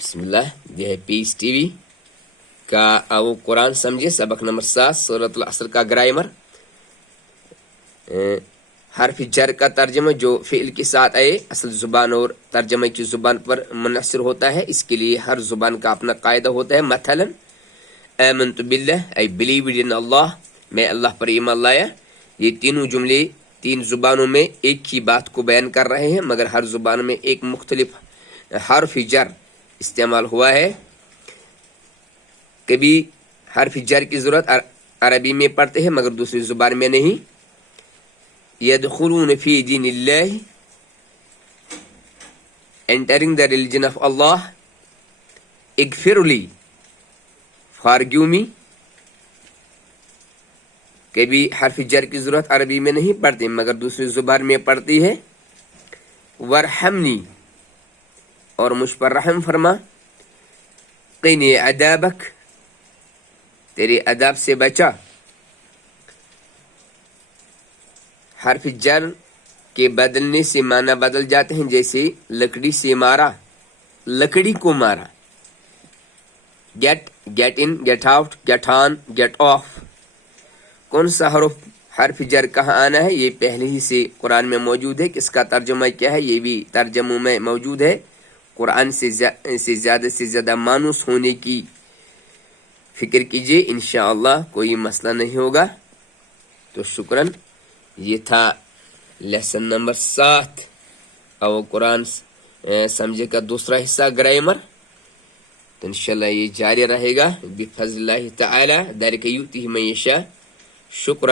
بسم اللہ، یہ ہے پیس ٹی وی کا وہ قرآن سمجھے سبق نمبر 7 سورۃ العصر کا گرامر. حرف جر کا ترجمہ جو فعل کے ساتھ آئے اصل زبان اور ترجمہ کی زبان پر منحصر ہوتا ہے. اس کے لیے ہر زبان کا اپنا قاعدہ ہوتا ہے. مثلا آمنت باللہ ای بلیوڈ ان اللہ، میں اللہ پر ایمان لایا. یہ تینوں جملے تین زبانوں میں ایک ہی بات کو بیان کر رہے ہیں، مگر ہر زبان میں ایک مختلف حرف جر استعمال ہوا ہے. کبھی حرف جر کی ضرورت عربی میں پڑتے ہیں مگر دوسری زبان میں نہیں. یدخلون فی دین اللہ، entering the religion of Allah. اغفر لی، forgive me. کبھی حرف جر کی ضرورت عربی میں نہیں پڑتی مگر دوسری زبان میں پڑتی ہے. ورحمنی، اور مجھ پر رحم فرما. قنی عذابک، تیرے عذاب سے بچا. حرف جر کے بدلنے سے معنی بدل جاتے ہیں، جیسے لکڑی سے مارا، لکڑی کو مارا. Get, get in, get out, get on, get off. کون سا حرف جر کہاں آنا ہے یہ پہلے ہی سے قرآن میں موجود ہے. کس کا ترجمہ کیا ہے یہ بھی ترجموں میں موجود ہے. قرآن سے زیادہ سے زیادہ مانوس ہونے کی فکر کیجئے، انشاءاللہ کوئی مسئلہ نہیں ہوگا. تو شکراً. یہ تھا لیسن نمبر 7 اور قرآن سمجھے کا دوسرا حصہ گرامر. تو انشاءاللہ یہ جاری رہے گا بفضل اللہ تعالی. ذلک یؤتیہ من یشاء. شکراً.